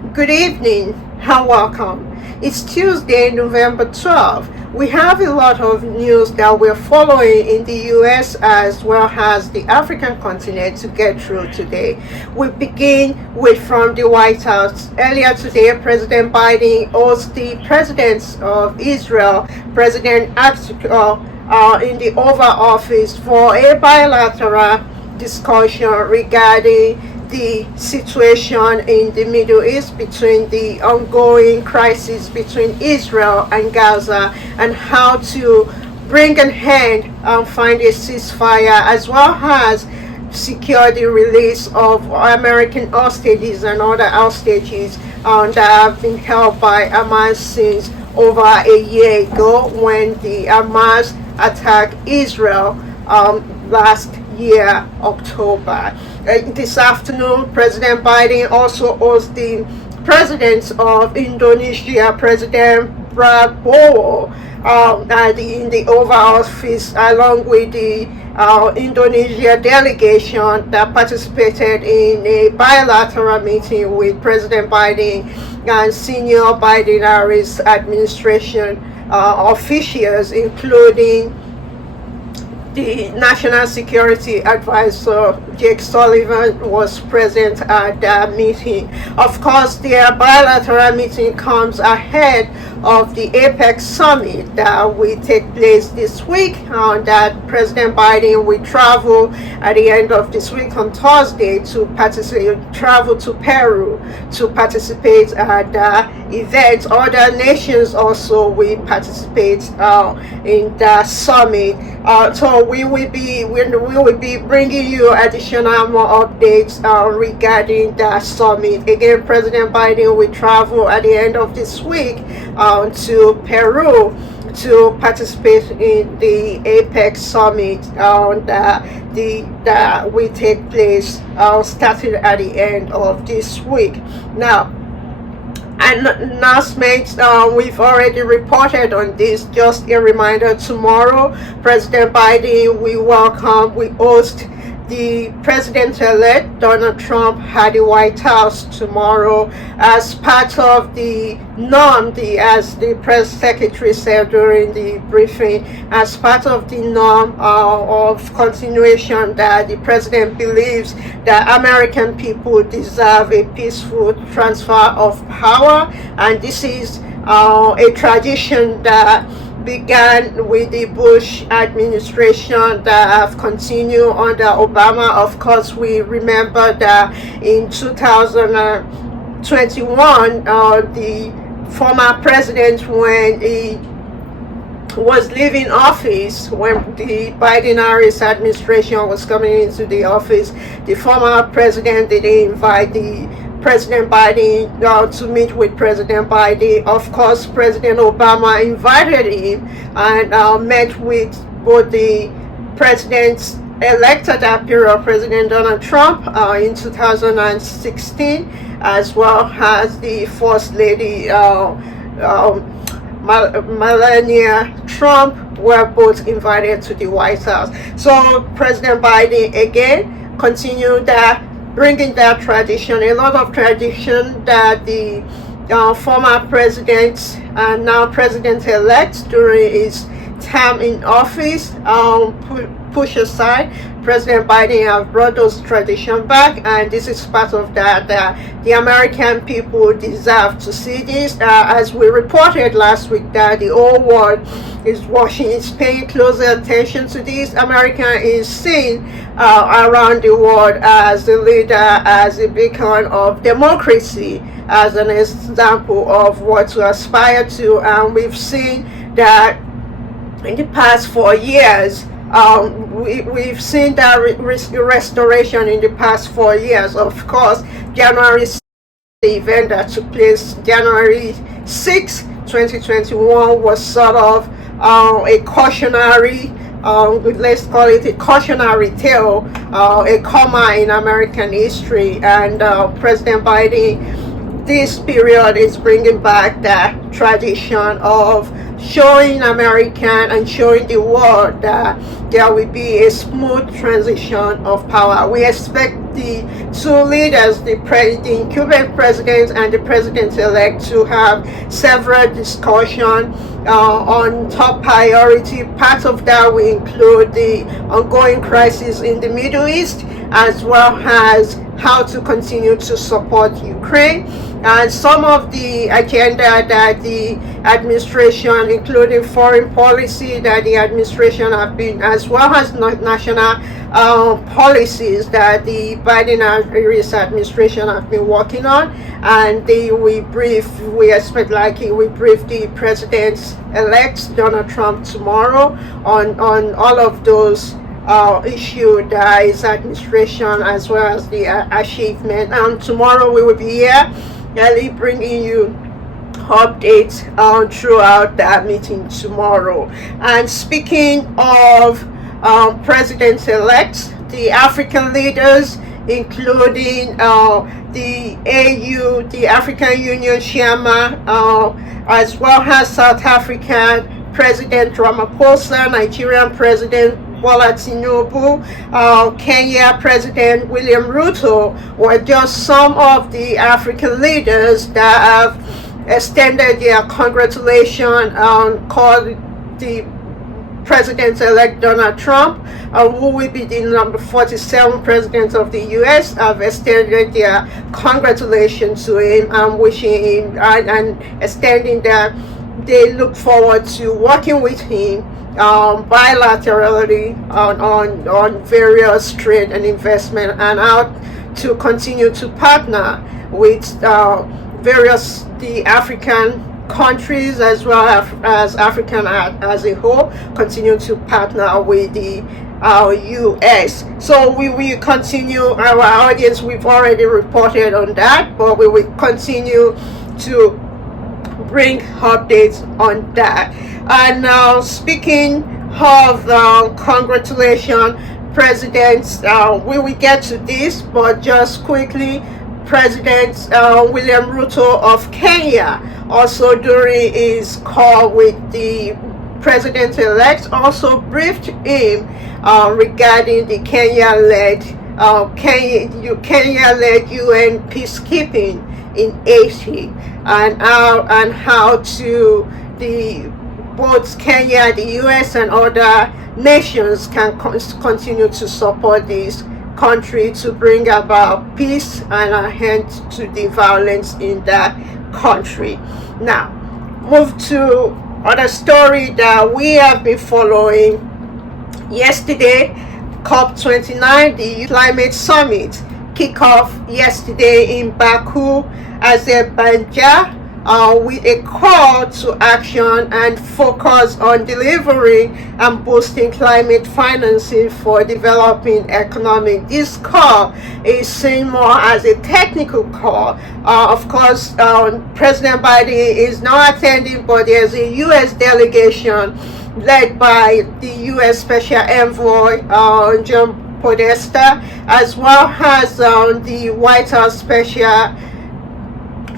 Good evening and welcome. It's Tuesday, November 12th. We have a lot of news that we're following in the US as well as the African continent to get through today. We begin with from the White House. Earlier today, President Biden hosts the presidents of Israel, President Herzog, in the Oval Office for a bilateral discussion regarding the situation in the Middle East between the ongoing crisis between Israel and Gaza and how to bring an end and find a ceasefire as well as secure the release of American hostages and other hostages that have been held by Hamas since over a year ago when the Hamas attacked Israel last year, October. This afternoon, President Biden also hosts the President of Indonesia, President Prabowo, in the Oval Office, along with the Indonesia delegation that participated in a bilateral meeting with President Biden and senior Biden-Harris administration officials, including the National Security Advisor Jake Sullivan was present at that meeting. Of course, their bilateral meeting comes ahead of the APEC summit that will take place this week, that President Biden will travel at the end of this week on Thursday to travel to Peru to participate at the event. Other nations also will participate in the summit. So we will be bringing you additional more updates regarding the summit. Again, President Biden will travel at the end of this week to Peru to participate in the APEC summit that will take place starting at the end of this week. Now, announcements, we've already reported on this. Just a reminder, tomorrow President Biden will host the president-elect Donald Trump at the White House tomorrow as part of the norm, as the press secretary said during the briefing, as part of the norm of continuation that the president believes that American people deserve a peaceful transfer of power, and this is a tradition that began with the Bush administration that have continued under Obama. Of course, we remember that in 2021, the former president, when he was leaving office, when the Biden-Harris administration was coming into the office, the former president didn't invite the President Biden to meet with President Biden. Of course, President Obama invited him and met with both the presidents elected that period, President Donald Trump in 2016, as well as the First Lady Melania Trump were both invited to the White House. So President Biden again continued that, bringing that tradition, a lot of tradition that the former president and now president-elect during his term in office push aside. President Biden have brought those traditions back, and this is part of that. The American people deserve to see this. As we reported last week, that the whole world is paying closer attention to this. America is seen around the world as a leader, as a beacon of democracy, as an example of what to aspire to. And we've seen that in the past 4 years, we've seen that restoration in the past 4 years. Of course, January 6th, the event that took place January 6, 2021 was sort of a cautionary, let's call it a cautionary tale, a comma in American history. And President Biden this period is bringing back that tradition of showing American and showing the world that there will be a smooth transition of power. We expect the two leaders, the incumbent president and the president-elect, to have several discussions on top priority. Part of that will include the ongoing crisis in the Middle East, as well as how to continue to support Ukraine. And some of the agenda that the administration, including foreign policy, that the administration have been, as well as national policies that the Biden-Harris administration have been working on, and we expect likely we brief the president-elect Donald Trump tomorrow on all of those issue that his administration, as well as the achievement. And tomorrow we will be here early bringing you updates throughout that meeting tomorrow. And speaking of president-elects, the African leaders, including the AU, the African Union chairman, as well as South African President Ramaphosa, Nigerian President Bola Tinubu, Kenya President William Ruto, were just some of the African leaders that have extended their congratulations called the President-elect Donald Trump, who will be the number 47 president of the U.S., have extended their congratulations to him and wishing him and extending that they look forward to working with him bilaterally on various trade and investment, and how to continue to partner with various the African countries, as well as African as a whole, continue to partner with the US. So we will continue, our audience, we've already reported on that, but we will continue to bring updates on that. And now, speaking of congratulations, presidents, we will get to this, but just quickly, President William Ruto of Kenya, also during his call with the president-elect, also briefed him regarding the Kenya-led UN peacekeeping in Haiti, and how to both Kenya, the US, and other nations can continue to support this country to bring about peace and an end to the violence in that country. Now, move to other story that we have been following. Yesterday, COP29, the climate summit, kicked off yesterday in Baku, Azerbaijan, with a call to action and focus on delivering and boosting climate financing for developing economy. This call is seen more as a technical call. Of course, President Biden is not attending, but there's a U.S. delegation led by the U.S. Special Envoy John Podesta, as well as the White House Special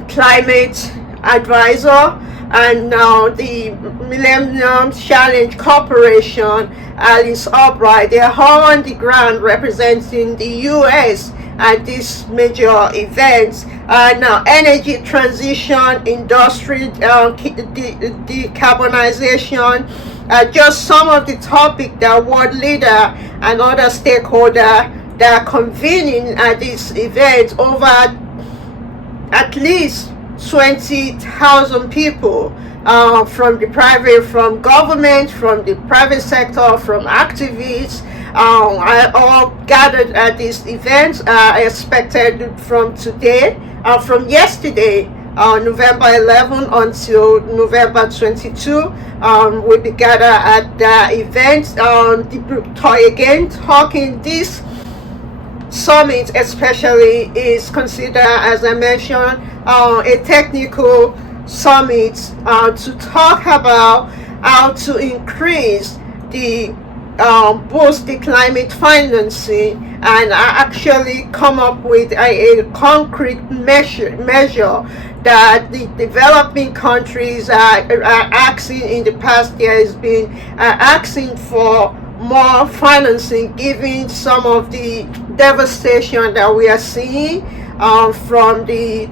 Climate Advisor, and now the Millennium Challenge Corporation, Alice Albright. They are all on the ground representing the U.S. at these major events. Now, energy transition, industry, decarbonization, just some of the topics that world leader and other stakeholders that are convening at this event. Over at least 20,000 people from government, from the private sector, from activists, are all gathered at this event. Expected from yesterday, November 11 until November 22, we'll be gathered at the event. Talking this summit especially is considered, as I mentioned, a technical summit to talk about how to increase the boost the climate financing and actually come up with a concrete measure that the developing countries are asking. In the past year has been asking for more financing, given some of the devastation that we are seeing from the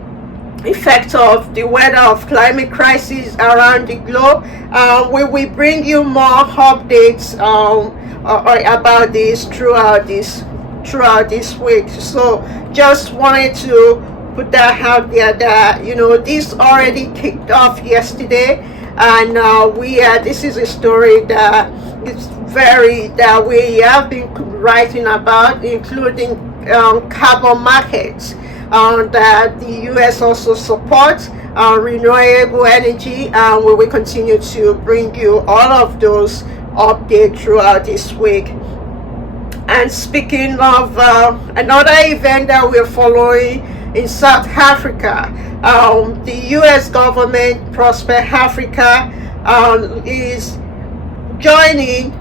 effect of the weather of climate crisis around the globe. We will bring you more updates about this throughout this week. So just wanted to put that out there that this already kicked off yesterday, and this is a story that we have been writing about, including carbon markets. That the U.S. also supports renewable energy, and we will continue to bring you all of those updates throughout this week. And speaking of another event that we're following in South Africa, the U.S. government, Prosper Africa, is joining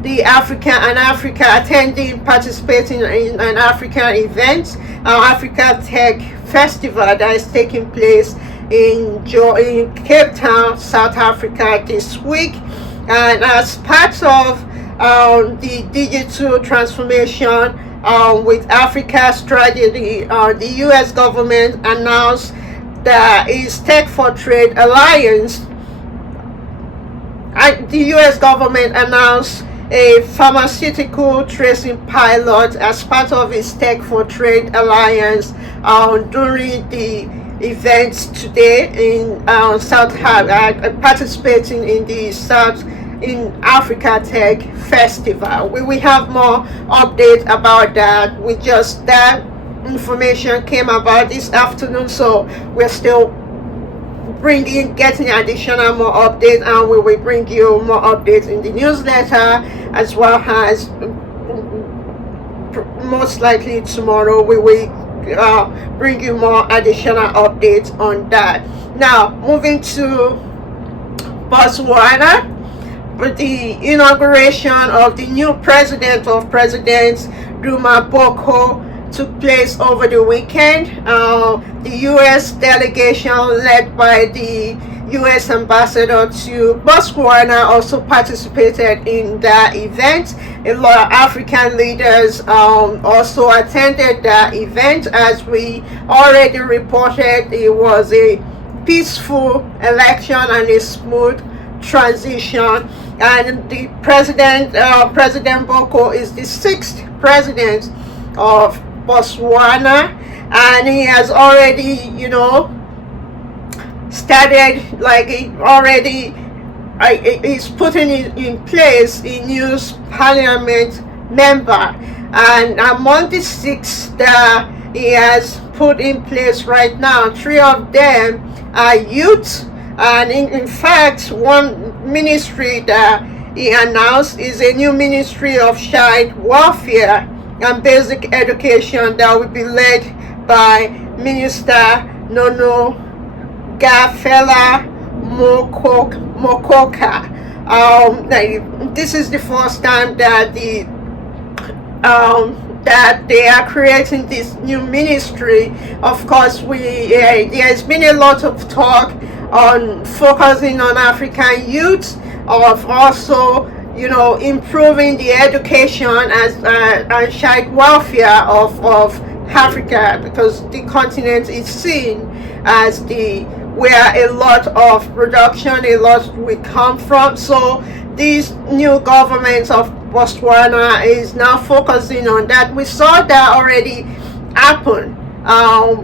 the participating in an African event, Africa Tech Festival that is taking place in Cape Town, South Africa this week. And as part of the digital transformation with Africa strategy, the U.S. government announced that its Tech for Trade Alliance. The U.S. government announced a pharmaceutical tracing pilot as part of its Tech for Trade Alliance during the events today in participating in the Africa Tech Festival. We will have more updates about that. That information came about this afternoon, so we're still getting additional more updates, and we will bring you more updates in the newsletter, as well as most likely tomorrow we will bring you more additional updates on that. Now, moving to Botswana, with the inauguration of the new president of presidents, Duma Boko, took place over the weekend. The U.S. delegation led by the U.S. ambassador to Botswana also participated in that event. A lot of African leaders also attended that event. As we already reported, it was a peaceful election and a smooth transition. And the President Boko is the 6th president of Botswana, and he has already started he's putting in place a new parliament member, and among the 6 that he has put in place right now, 3 of them are youth. And in fact, one ministry that he announced is a new ministry of child welfare and basic education that will be led by Minister Nono Gafela Mokoka. This is the first time that that they are creating this new ministry. Of course, there's been a lot of talk on focusing on African youth, of also improving the education and child welfare of Africa, because the continent is seen as where a lot of production, a lot will come from. So this new government of Botswana is now focusing on that. We saw that already happen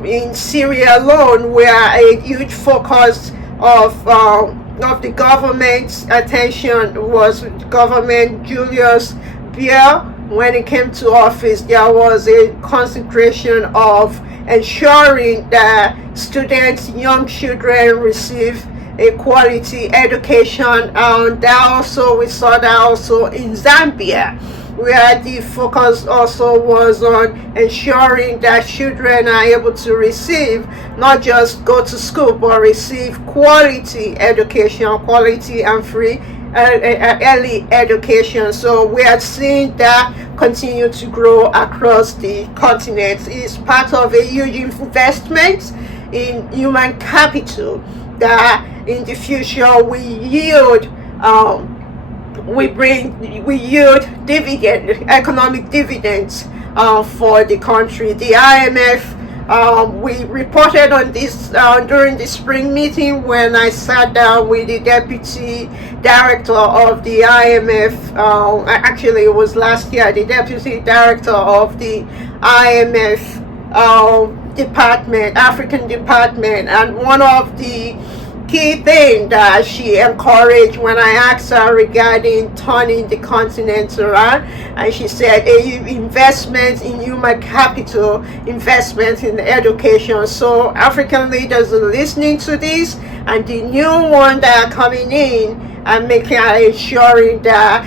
in Syria alone, where a huge focus of the government's attention was government Julius Biel. When it came to office, there was a concentration of ensuring that students, young children, receive a quality education. We saw that also in Zambia, where the focus also was on ensuring that children are able to receive, not just go to school, but receive quality education, quality and free early education. So we are seeing that continue to grow across the continent. It's part of a huge investment in human capital that in the future we yield economic dividends for the country. The IMF, we reported on this during the spring meeting when I sat down with the deputy director of the IMF. Actually, it was last year, the deputy director of the IMF department, African department, and one of the key thing that she encouraged when I asked her regarding turning the continent around, and she said investment in human capital, investment in education. So African leaders are listening to this, and the new one that are coming in and ensuring that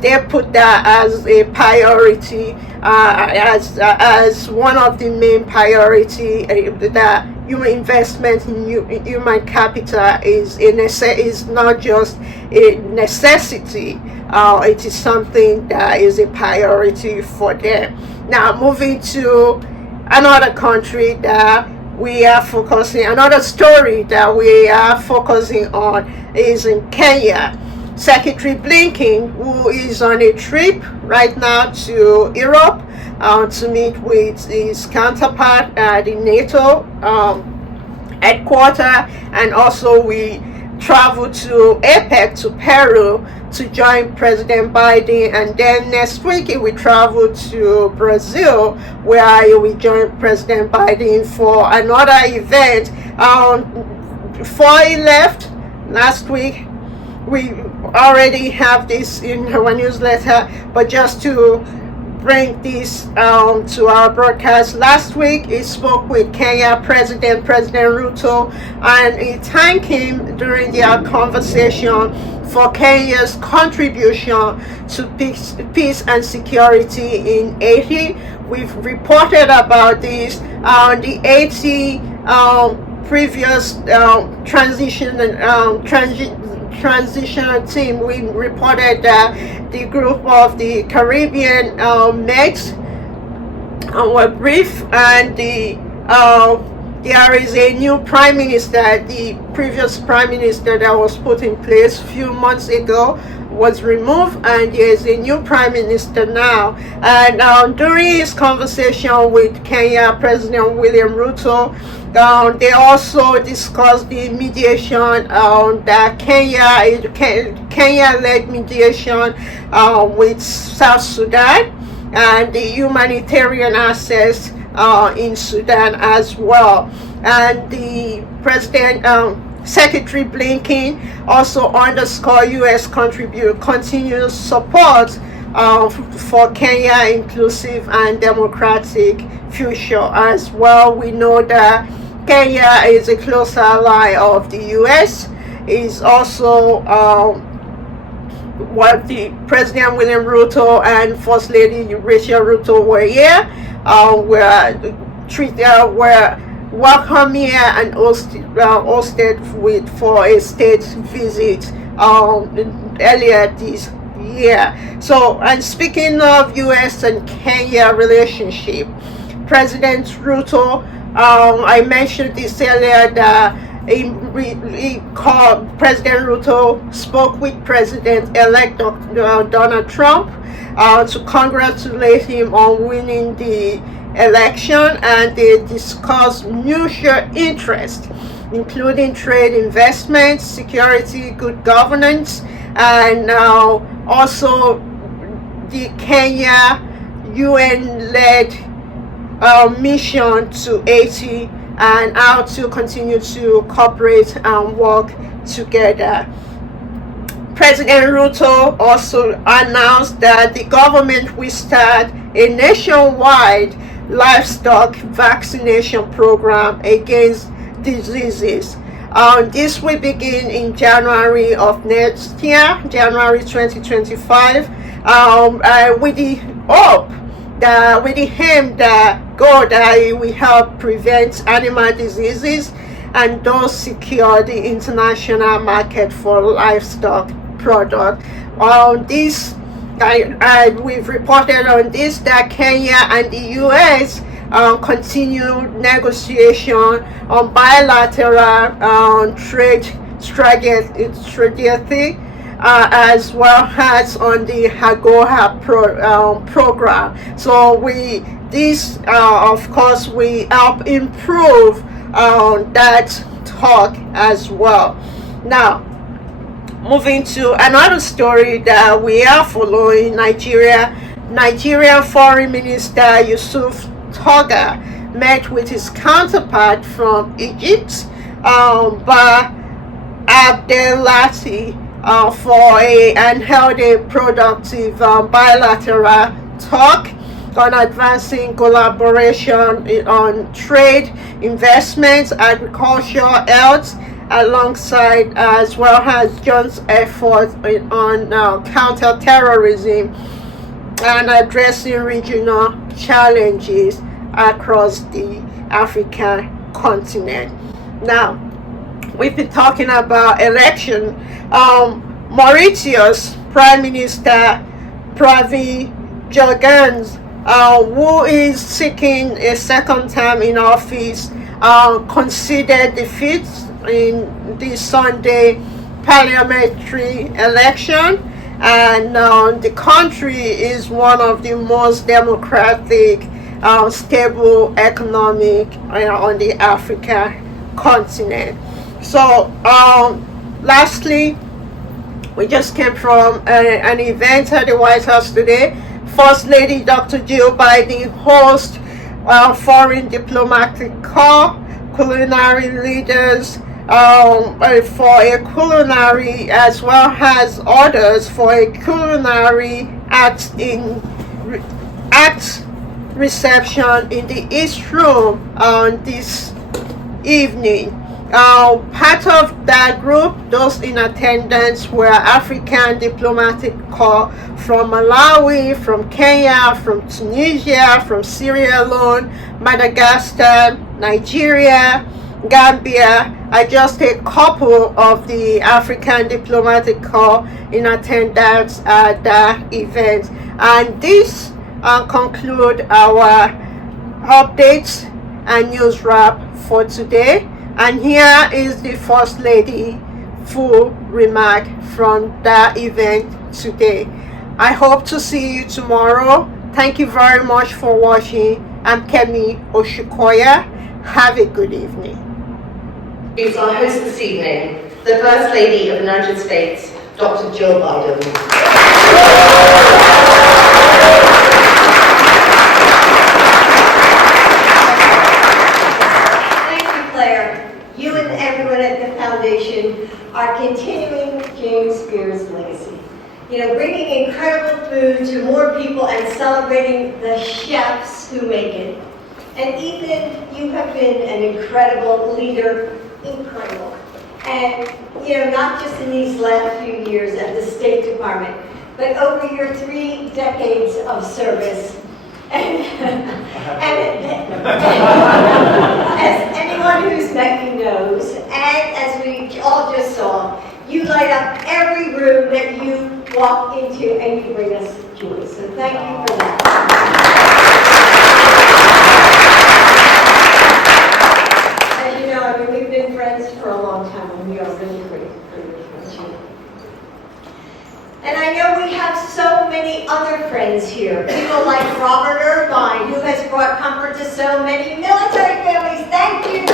they put that as a priority, as one of the main priority, that human investment in human capital is not just a necessity, it is something that is a priority for them. Now, moving to another country that we are focusing, another story that we are focusing on is in Kenya. Secretary Blinken, who is on a trip right now to Europe to meet with his counterpart at the NATO headquarters, and also we travel to APEC, to Peru, to join President Biden, and then next week we travel to Brazil, where we join President Biden for another event. Before he left last week, we already have this in our newsletter, but just to bring this to our broadcast, last week he spoke with Kenya President Ruto, and he thanked him during their conversation for Kenya's contribution to peace and security in Haiti. We've reported about this. The Haiti previous transitional team, we reported that the group of the Caribbean met and were brief, and there is a new prime minister. The previous prime minister that was put in place a few months ago was removed, and there is a new prime minister now. And during his conversation with Kenya President William Ruto, they also discussed the mediation that Kenya-led mediation with South Sudan, and the humanitarian access in Sudan as well. And the Secretary Blinken also underscored U.S. continuous support for Kenya inclusive and democratic future as well. We know that Kenya is a close ally of the U.S. Is also what the President William Ruto and First Lady Rachel Ruto were here, were welcome here and hosted for a state visit earlier this year. So, and speaking of U.S. and Kenya relationship, President Ruto, I mentioned this earlier, that President Ruto spoke with President-elect Donald Trump to congratulate him on winning the election, and they discussed mutual interest, including trade, investment, security, good governance, and also the Kenya UN-led mission to Haiti, and how to continue to cooperate and work together. President Ruto also announced that the government will start a nationwide livestock vaccination program against diseases. This will begin in January of next year, January 2025, with the hope that, with the aim that we help prevent animal diseases and thus secure the international market for livestock product. We've reported on this that Kenya and the U.S. Continue negotiation on bilateral trade strategy, as well as on the AGOA program. So of course, we help improve that talk as well. Now, moving to another story that we are following, Nigerian Foreign Minister Yusuf Toga met with his counterpart from Egypt, Abdelati, and held a productive bilateral talk on advancing collaboration on trade, investments, agriculture, health, alongside as well as joint efforts on counter-terrorism and addressing regional challenges across the African continent. Now, we've been talking about election. Mauritius Prime Minister Prabowo, who is seeking a second term in office, conceded defeat in the Sunday parliamentary election, and the country is one of the most democratic, stable economic on the African continent. So lastly, we just came from an event at the White House today. First Lady Dr. Jill Biden hosts foreign diplomatic call, culinary leaders for a culinary, as well as orders for a culinary act reception in the East Room this evening. Part of that group, those in attendance, were African diplomatic corps from Malawi, from Kenya, from Tunisia, from Sierra Leone, Madagascar, Nigeria, Gambia, are just a couple of the African diplomatic corps in attendance at the event. And this conclude our updates and news wrap for today. And here is the First Lady full remark from that event today. I hope to see you tomorrow. Thank you very much for watching. I'm Kemi Oshikoya. Have a good evening. Is our host this evening, the First Lady of the United States, Dr. Jill Biden. You and everyone at the foundation are continuing James Beard's legacy. Bringing incredible food to more people and celebrating the chefs who make it. And Ethan, you have been an incredible leader, incredible. And, not just in these last few years at the State Department, but over your 3 decades of service. And as anyone who's met you knows, and as we all just saw, you light up every room that you walk into and you bring us joy. So thank you for that. As you know, we've been friends for a long time and we are really grateful for your friendship. And I know we have so many other friends here. People like Robert Irvine, who has brought comfort to so many military families. Thank you.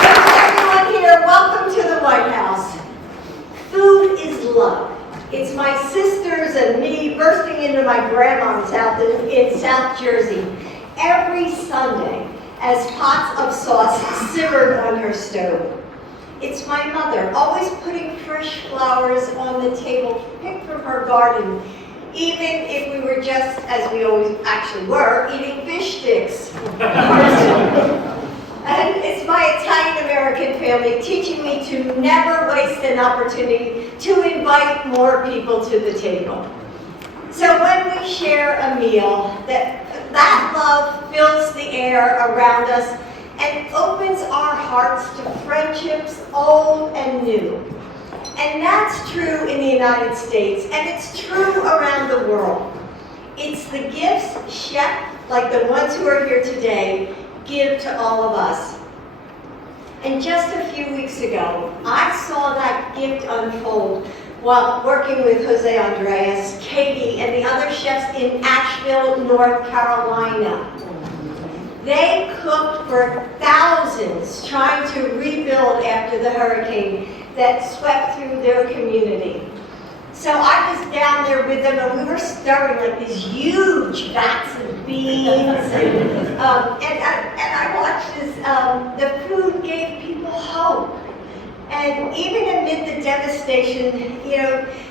So to everyone here, welcome to the White House. Food is love. It's my sisters and me bursting into my grandma's house in South Jersey every Sunday as pots of sauce simmered on her stove. It's my mother, always putting fresh flowers on the table, picked from her garden, even if we were just, as we always actually were, eating fish sticks. And it's my Italian-American family teaching me to never waste an opportunity to invite more people to the table. So when we share a meal, that love fills the air around us, and opens our hearts to friendships old and new. And that's true in the United States, and it's true around the world. It's the gifts chefs, like the ones who are here today, give to all of us. And just a few weeks ago, I saw that gift unfold while working with Jose Andres, Katie, and the other chefs in Asheville, North Carolina. They cooked for thousands trying to rebuild after the hurricane that swept through their community. So I was down there with them, and we were stirring like these huge vats of beans. And I watched as the food gave people hope. And even amid the devastation,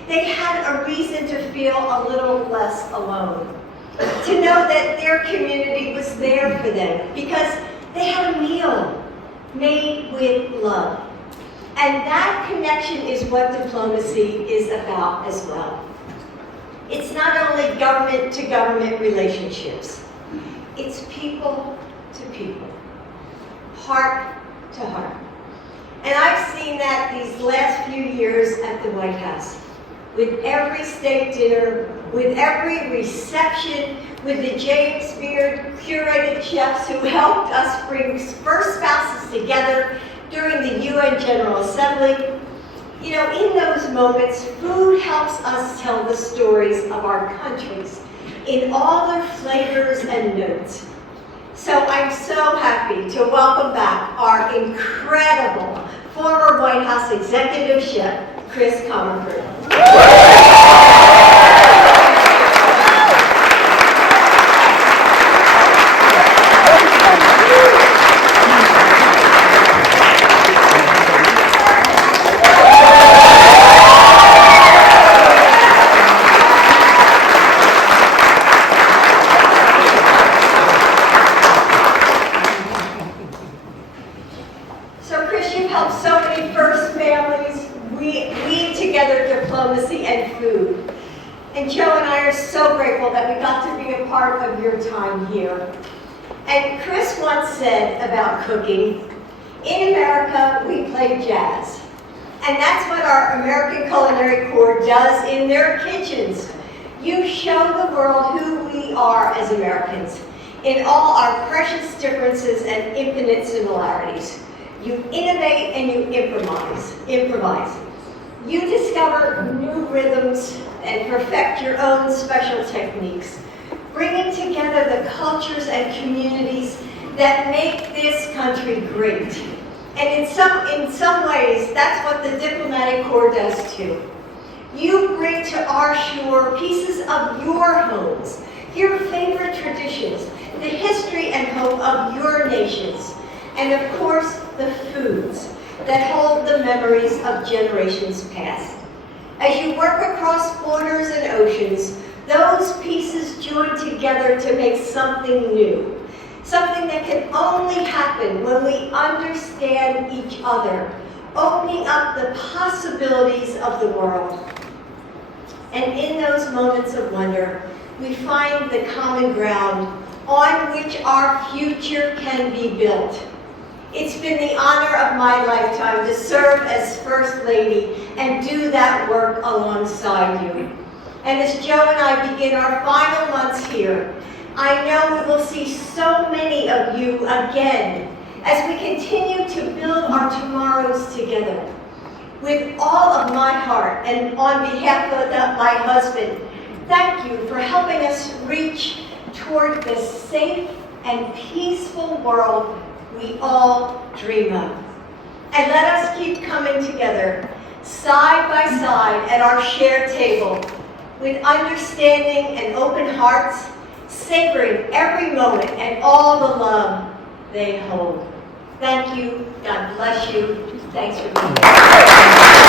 they had a reason to feel a little less alone. To know that their community was there for them because they had a meal made with love. And that connection is what diplomacy is about as well. It's not only government-to-government relationships. It's people to people, heart to heart. And I've seen that these last few years at the White House. With every state dinner, with every reception, with the James Beard curated chefs who helped us bring first spouses together during the UN General Assembly. In those moments, food helps us tell the stories of our countries in all their flavors and notes. So I'm so happy to welcome back our incredible former White House executive chef, Chris Comerford. So Chris, you've helped so many first families weave together diplomacy and food. And Joe and I are so grateful that we got to be a part of your time here. And Chris once said about cooking, in America, we play jazz. And that's what our American Culinary Corps does in their kitchens. You show the world who we are as Americans in all our precious differences and infinite similarities. You innovate and you improvise. You discover new rhythms and perfect your own special techniques, bringing together the cultures and communities that make this country great. And in some ways, that's what the Diplomatic Corps does too. You bring to our shore pieces of your homes, your favorite traditions, the history and hope of your nations, and of course, the foods that hold the memories of generations past. As you work across borders and oceans, those pieces join together to make something new, something that can only happen when we understand each other, opening up the possibilities of the world. And in those moments of wonder, we find the common ground on which our future can be built. It's been the honor of my lifetime to serve as First Lady and do that work alongside you. And as Joe and I begin our final months here, I know we will see so many of you again as we continue to build our tomorrows together. With all of my heart and on behalf of my husband, thank you for helping us reach toward the safe and peaceful world we all dream of. And let us keep coming together, side by side at our shared table, with understanding and open hearts, savoring every moment and all the love they hold. Thank you. God bless you. Thanks for being here.